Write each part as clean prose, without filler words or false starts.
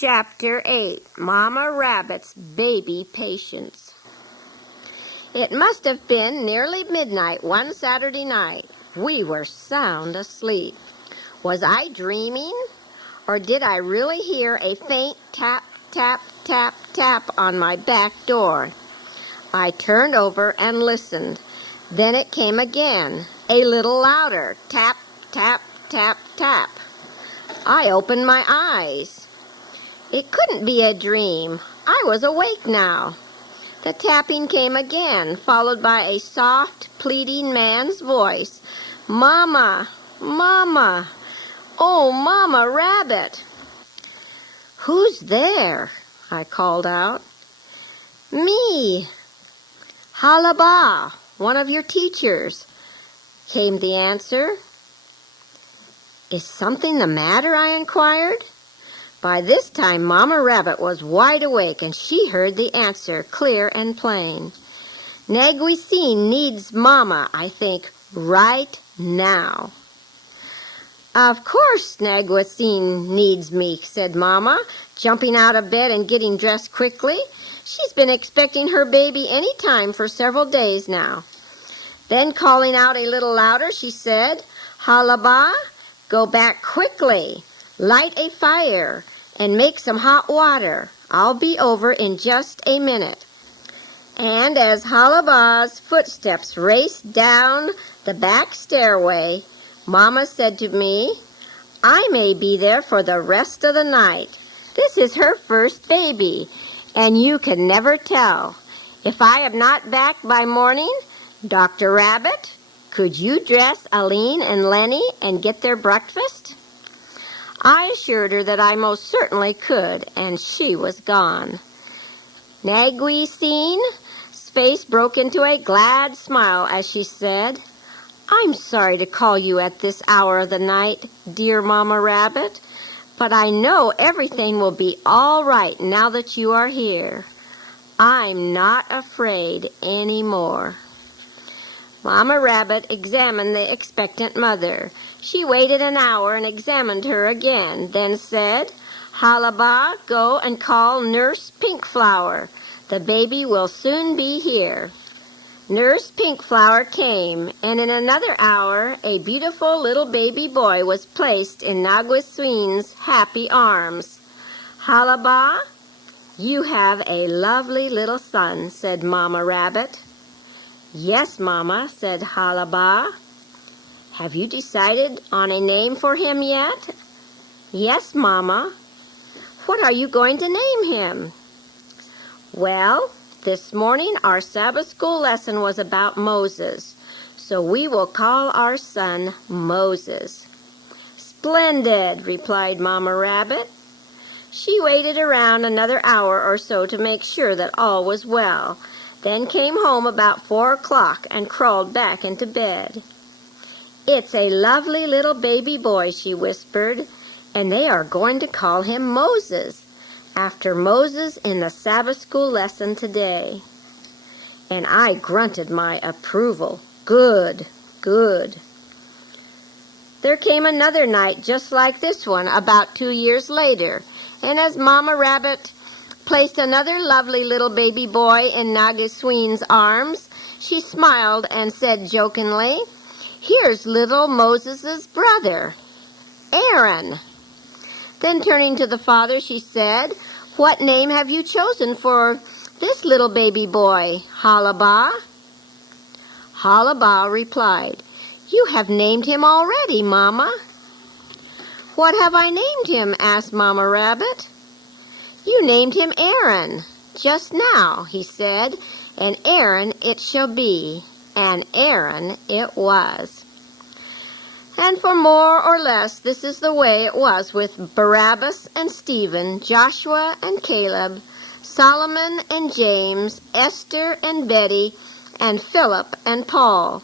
Chapter 8, Mama Rabbit's Baby Patience. It must have been nearly midnight one Saturday night. We were sound asleep. Was I dreaming? Or did I really hear a faint tap, tap, tap, tap on my back door? I turned over and listened. Then it came again, a little louder. Tap, tap, tap, tap. I opened my eyes. It couldn't be a dream. I was awake now. The tapping came again, followed by a soft, pleading man's voice. Mama, Mama, oh, Mama Rabbit. Who's there? I called out. Me. Halaba, one of your teachers, came the answer. Is something the matter? I inquired. By this time, Mama Rabbit was wide awake, and she heard the answer clear and plain. Naguicine needs Mama, I think, right now. Of course Naguicine needs me, said Mama, jumping out of bed and getting dressed quickly. She's been expecting her baby any time for several days now. Then, calling out a little louder, she said, Halaba, go back quickly. Light a fire and make some hot water. I'll be over in just a minute. And as Halaba's footsteps raced down the back stairway, Mama said to me, I may be there for the rest of the night. This is her first baby, and you can never tell. If I am not back by morning, Dr. Rabbit, could you dress Aline and Lenny and get their breakfast? I assured her that I most certainly could, and she was gone. Naguicine's face broke into a glad smile as she said, I'm sorry to call you at this hour of the night, dear Mama Rabbit, but I know everything will be all right now that you are here. I'm not afraid anymore. Mama Rabbit examined the expectant mother. She waited an hour and examined her again, then said, Halaba, go and call Nurse Pinkflower. The baby will soon be here. Nurse Pinkflower came, and in another hour a beautiful little baby boy was placed in Naguicine's happy arms. Halaba, you have a lovely little son, said Mama Rabbit. Yes, Mama, said Halaba. Have you decided on a name for him yet? Yes, Mama. What are you going to name him? Well, this morning our Sabbath school lesson was about Moses, so we will call our son Moses. Splendid, replied Mama Rabbit. She waited around another hour or so to make sure that all was well, then came home about 4 o'clock and crawled back into bed. It's a lovely little baby boy, she whispered, and they are going to call him Moses, after Moses in the Sabbath school lesson today. And I grunted my approval. Good, good. There came another night just like this one about 2 years later, and as Mama Rabbit placed another lovely little baby boy in Naguicine's arms, she smiled and said jokingly, Here's little Moses' brother, Aaron. Then turning to the father, she said, What name have you chosen for this little baby boy, Halaba? Halaba replied, You have named him already, Mama. What have I named him? Asked Mama Rabbit. You named him Aaron, just now, he said, and Aaron it shall be, and Aaron it was. And for more or less, this is the way it was with Barabbas and Stephen, Joshua and Caleb, Solomon and James, Esther and Betty, and Philip and Paul.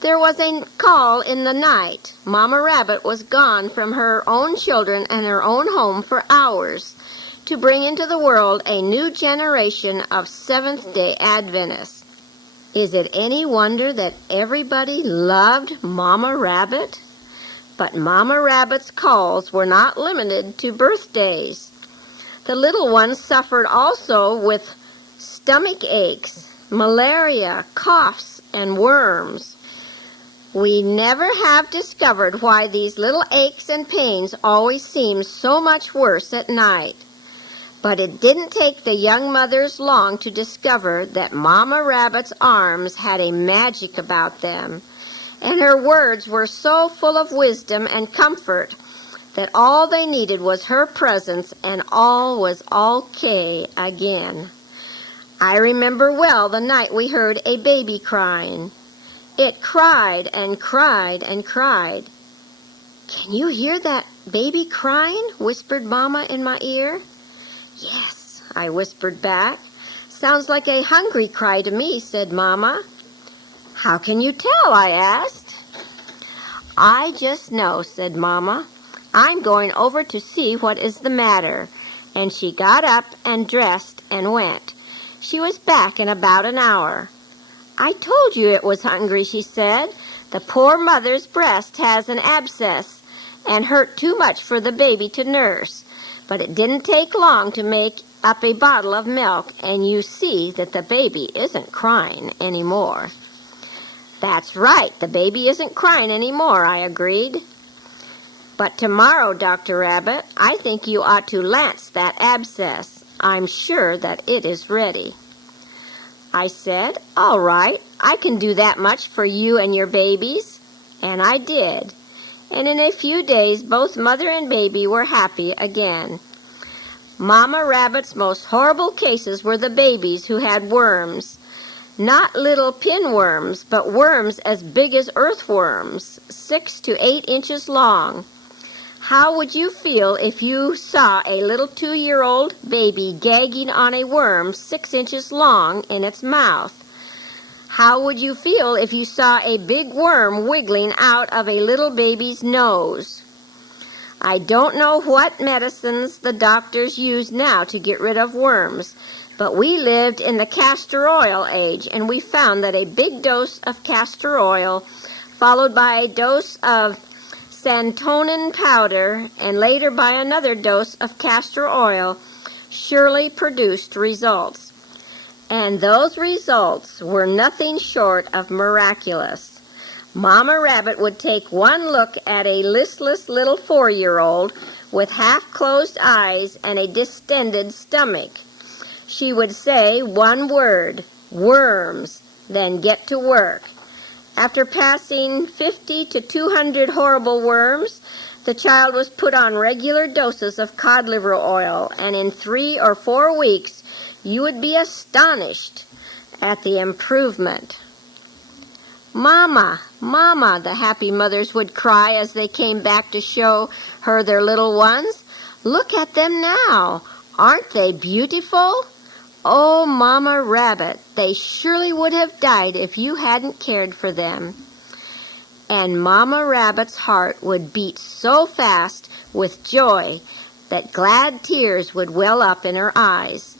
There was a call in the night. Mama Rabbit was gone from her own children and her own home for hours, to bring into the world a new generation of Seventh-day Adventists. Is it any wonder that everybody loved Mama Rabbit? But Mama Rabbit's calls were not limited to birthdays. The little ones suffered also with stomach aches, malaria, coughs, and worms. We never have discovered why these little aches and pains always seem so much worse at night. But it didn't take the young mothers long to discover that Mama Rabbit's arms had a magic about them, and her words were so full of wisdom and comfort that all they needed was her presence and all was okay again. I remember well the night we heard a baby crying. It cried and cried and cried. "Can you hear that baby crying?" whispered Mama in my ear. "Yes," I whispered back. "Sounds like a hungry cry to me," said Mama. "How can you tell?" I asked. "I just know," said Mama. "I'm going over to see what is the matter." And she got up and dressed and went. She was back in about an hour. "I told you it was hungry," she said. "The poor mother's breast has an abscess and hurt too much for the baby to nurse. But it didn't take long to make up a bottle of milk, and you see that the baby isn't crying anymore." "That's right, the baby isn't crying anymore," I agreed. "But tomorrow, Dr. Rabbit, I think you ought to lance that abscess. I'm sure that it is ready." I said, "All right, I can do that much for you and your babies." And I did. And in a few days, both mother and baby were happy again. Mama Rabbit's most horrible cases were the babies who had worms. Not little pinworms, but worms as big as earthworms, 6 to 8 inches long. How would you feel if you saw a little 2-year-old baby gagging on a worm 6 inches long in its mouth? How would you feel if you saw a big worm wiggling out of a little baby's nose? I don't know what medicines the doctors use now to get rid of worms, but we lived in the castor oil age, and we found that a big dose of castor oil, followed by a dose of santonin powder, and later by another dose of castor oil, surely produced results. And those results were nothing short of miraculous. Mama Rabbit would take one look at a listless little 4-year-old with half-closed eyes and a distended stomach. She would say one word, "worms," then get to work. After passing 50 to 200 horrible worms, the child was put on regular doses of cod liver oil, and in 3 or 4 weeks, you would be astonished at the improvement. "Mama, Mama," the happy mothers would cry as they came back to show her their little ones. "Look at them now. Aren't they beautiful? Oh, Mama Rabbit, they surely would have died if you hadn't cared for them." And Mama Rabbit's heart would beat so fast with joy that glad tears would well up in her eyes.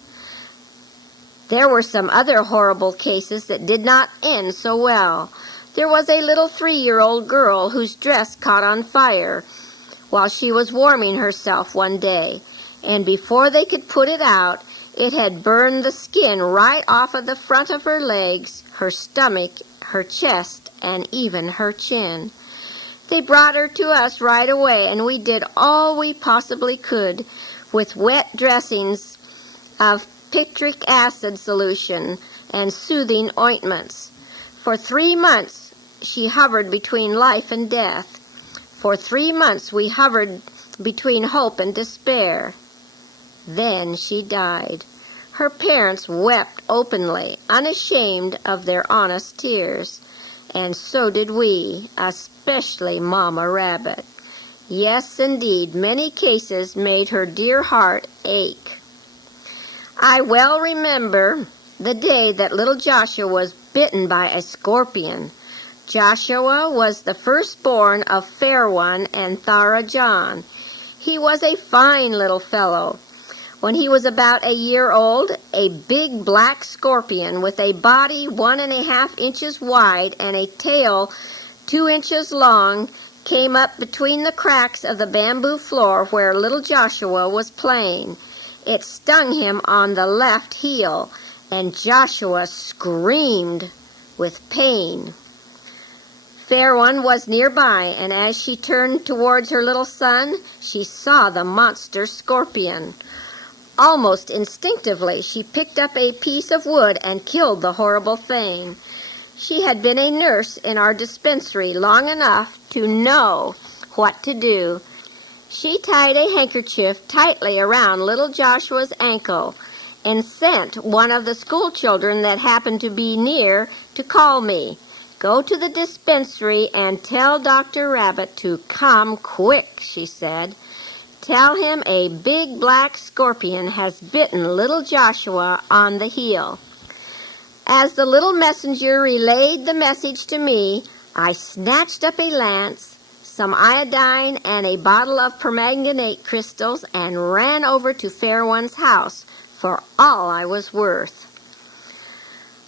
There were some other horrible cases that did not end so well. There was a little 3-year-old girl whose dress caught on fire while she was warming herself one day, and before they could put it out, it had burned the skin right off of the front of her legs, her stomach, her chest, and even her chin. They brought her to us right away, and we did all we possibly could with wet dressings of picric acid solution and soothing ointments. For 3 months, she hovered between life and death. For 3 months, we hovered between hope and despair. Then she died. Her parents wept openly, unashamed of their honest tears. And so did we, especially Mama Rabbit. Yes, indeed, many cases made her dear heart ache. I well remember the day that little Joshua was bitten by a scorpion. Joshua was the firstborn of Fair One and Thara John. He was a fine little fellow. When he was about a year old, a big black scorpion with a body 1.5 inches wide and a tail 2 inches long came up between the cracks of the bamboo floor where little Joshua was playing. It stung him on the left heel, and Joshua screamed with pain. Fair One was nearby, and as she turned towards her little son, she saw the monster scorpion. Almost instinctively, she picked up a piece of wood and killed the horrible thing. She had been a nurse in our dispensary long enough to know what to do. She tied a handkerchief tightly around little Joshua's ankle and sent one of the school children that happened to be near to call me. "Go to the dispensary and tell Dr. Rabbit to come quick," she said. "Tell him a big black scorpion has bitten little Joshua on the heel." As the little messenger relayed the message to me, I snatched up a lance, some iodine, and a bottle of permanganate crystals and ran over to Fair One's house for all I was worth.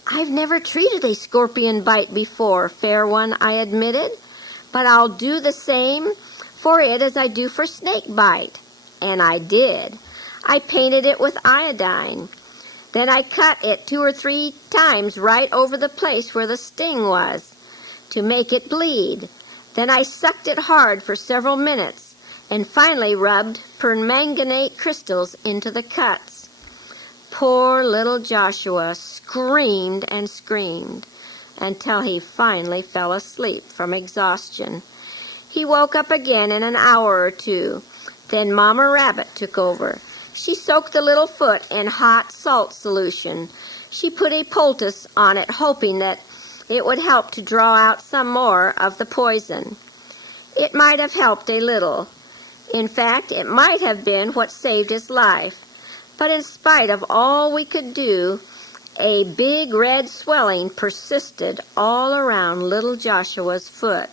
"I've never treated a scorpion bite before, Fair One," I admitted, "but I'll do the same for it as I do for snake bite." And I did. I painted it with iodine. Then I cut it 2 or 3 times right over the place where the sting was, to make it bleed. Then I sucked it hard for several minutes, and finally rubbed permanganate crystals into the cuts. Poor little Joshua screamed and screamed until he finally fell asleep from exhaustion. He woke up again in an hour or 2. Then Mama Rabbit took over. She soaked the little foot in hot salt solution. She put a poultice on it, hoping that it would help to draw out some more of the poison. It might have helped a little. In fact, it might have been what saved his life. But in spite of all we could do, a big red swelling persisted all around little Joshua's foot.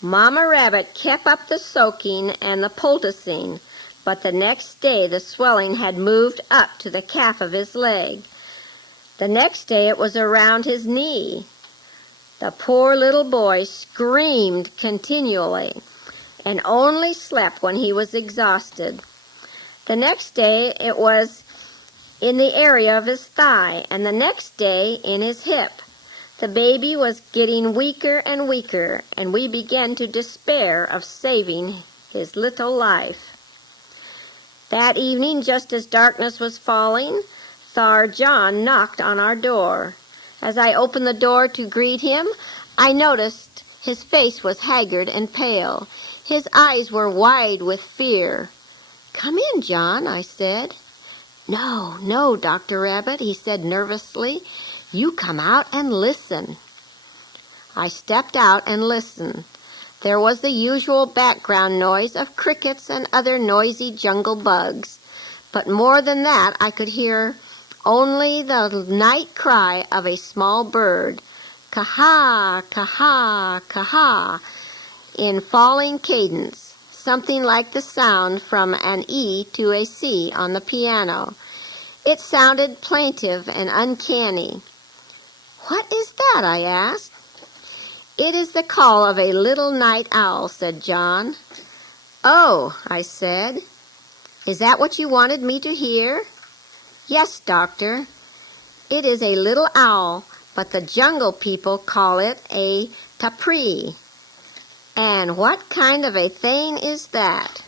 Mama Rabbit kept up the soaking and the poulticing, but the next day the swelling had moved up to the calf of his leg. The next day it was around his knee. The poor little boy screamed continually and only slept when he was exhausted. The next day it was in the area of his thigh, and the next day in his hip. The baby was getting weaker and weaker, and we began to despair of saving his little life. That evening, just as darkness was falling, Thar John knocked on our door. As I opened the door to greet him, I noticed his face was haggard and pale. His eyes were wide with fear. "Come in, John," I said. No, Dr. Rabbit," he said nervously. "You come out and listen." I stepped out and listened. There was the usual background noise of crickets and other noisy jungle bugs. But more than that, I could hear only the night cry of a small bird, "Ka-ha, ka-ha, ka-ha," in falling cadence, something like the sound from an E to a C on the piano. It sounded plaintive and uncanny. "What is that?" I asked. "It is the call of a little night owl," said John. "Oh," I said. "Is that what you wanted me to hear?" "Yes, Doctor. It is a little owl, but the jungle people call it a tapri." "And what kind of a thing is that?"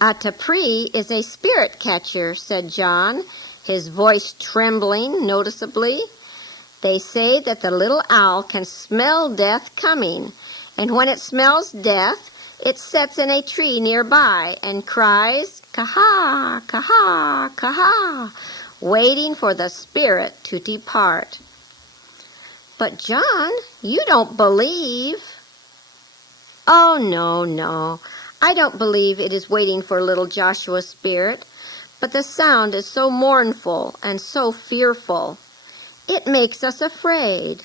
"A tapri is a spirit catcher," said John, his voice trembling noticeably. "They say that the little owl can smell death coming, and when it smells death, it sits in a tree nearby and cries, 'Ka-ha, ka-ha, ka-ha,' waiting for the spirit to depart." "But John, you don't believe—" "Oh, no. I don't believe it is waiting for little Joshua's spirit, but the sound is so mournful and so fearful. It makes us afraid.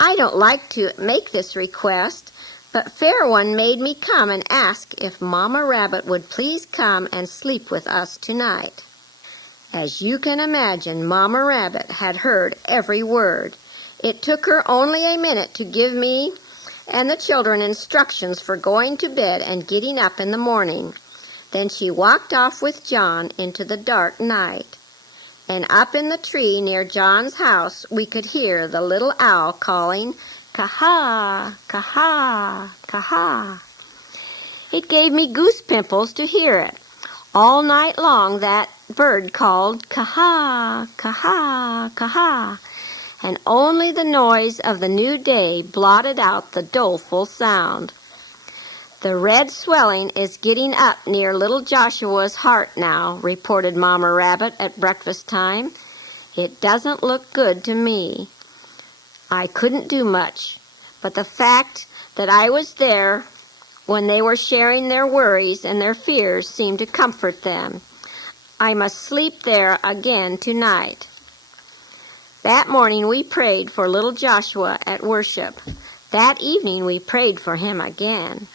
I don't like to make this request, but Fair One made me come and ask if Mama Rabbit would please come and sleep with us tonight." As you can imagine, Mama Rabbit had heard every word. It took her only a minute to give me and the children instructions for going to bed and getting up in the morning. Then she walked off with John into the dark night. And up in the tree near John's house we could hear the little owl calling, "Ka-ha, ka-ha, ka-ha." It gave me goose pimples to hear it. All night long that bird called, "Ka-ha, ka-ha, ka-ha," and only the noise of the new day blotted out the doleful sound. "The red swelling is getting up near little Joshua's heart now," reported Mama Rabbit at breakfast time. "It doesn't look good to me." I couldn't do much, but the fact that I was there when they were sharing their worries and their fears seemed to comfort them. I must sleep there again tonight. That morning we prayed for little Joshua at worship. That evening we prayed for him again.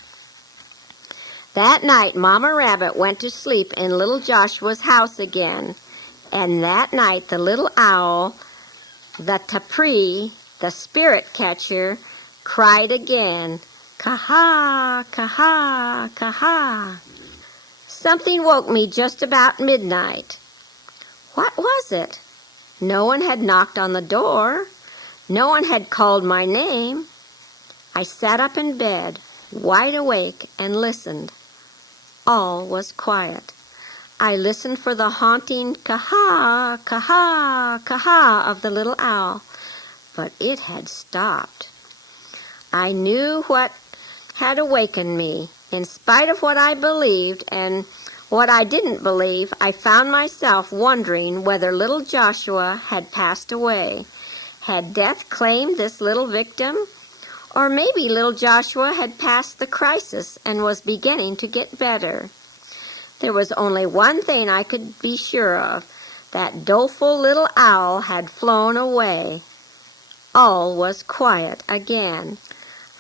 That night Mama Rabbit went to sleep in little Joshua's house again, and that night the little owl, the tapri, the spirit catcher, cried again, "Ka-ha, ka-ha, ka-ha." Something woke me just about midnight. What was it? No one had knocked on the door. No one had called my name. I sat up in bed, wide awake, and listened. All was quiet. I listened for the haunting "ka-ha, ka-ha, ka-ha" of the little owl, but it had stopped. I knew what had awakened me. In spite of what I believed and what I didn't believe, I found myself wondering whether little Joshua had passed away. Had death claimed this little victim? Or maybe little Joshua had passed the crisis and was beginning to get better. There was only one thing I could be sure of. That doleful little owl had flown away. All was quiet again.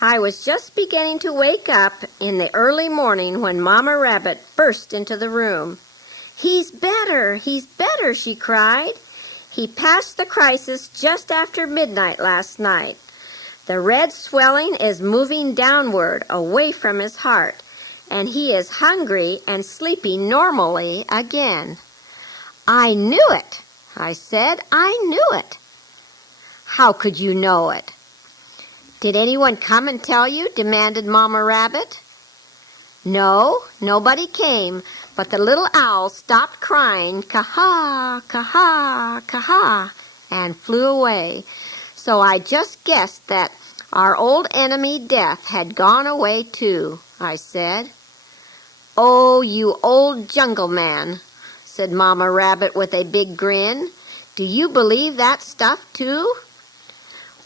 I was just beginning to wake up in the early morning when Mama Rabbit burst into the room. "He's better, he's better," she cried. "He passed the crisis just after midnight last night. The red swelling is moving downward, away from his heart, and he is hungry and sleeping normally again." "I knew it," I said. "I knew it." "How could you know it?" "Did anyone come and tell you?" demanded Mama Rabbit. "No, nobody came, but the little owl stopped crying, 'Ka-ha, ka-ha, ka-ha,' and flew away. So I just guessed that our old enemy Death had gone away too," I said. "Oh, you old jungle man," said Mama Rabbit with a big grin. "Do you believe that stuff too?"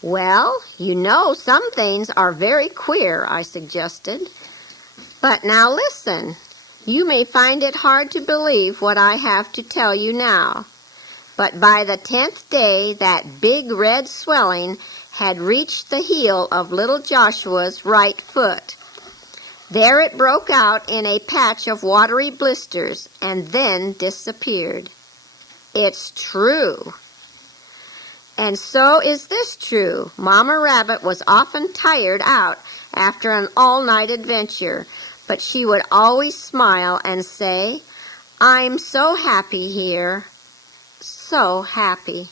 "Well, you know some things are very queer," I suggested. "But now listen. You may find it hard to believe what I have to tell you now. But by the 10th day, that big red swelling had reached the heel of little Joshua's right foot. There it broke out in a patch of watery blisters and then disappeared. It's true. And so is this true. Mama Rabbit was often tired out after an all-night adventure, but she would always smile and say, "I'm so happy here, so happy."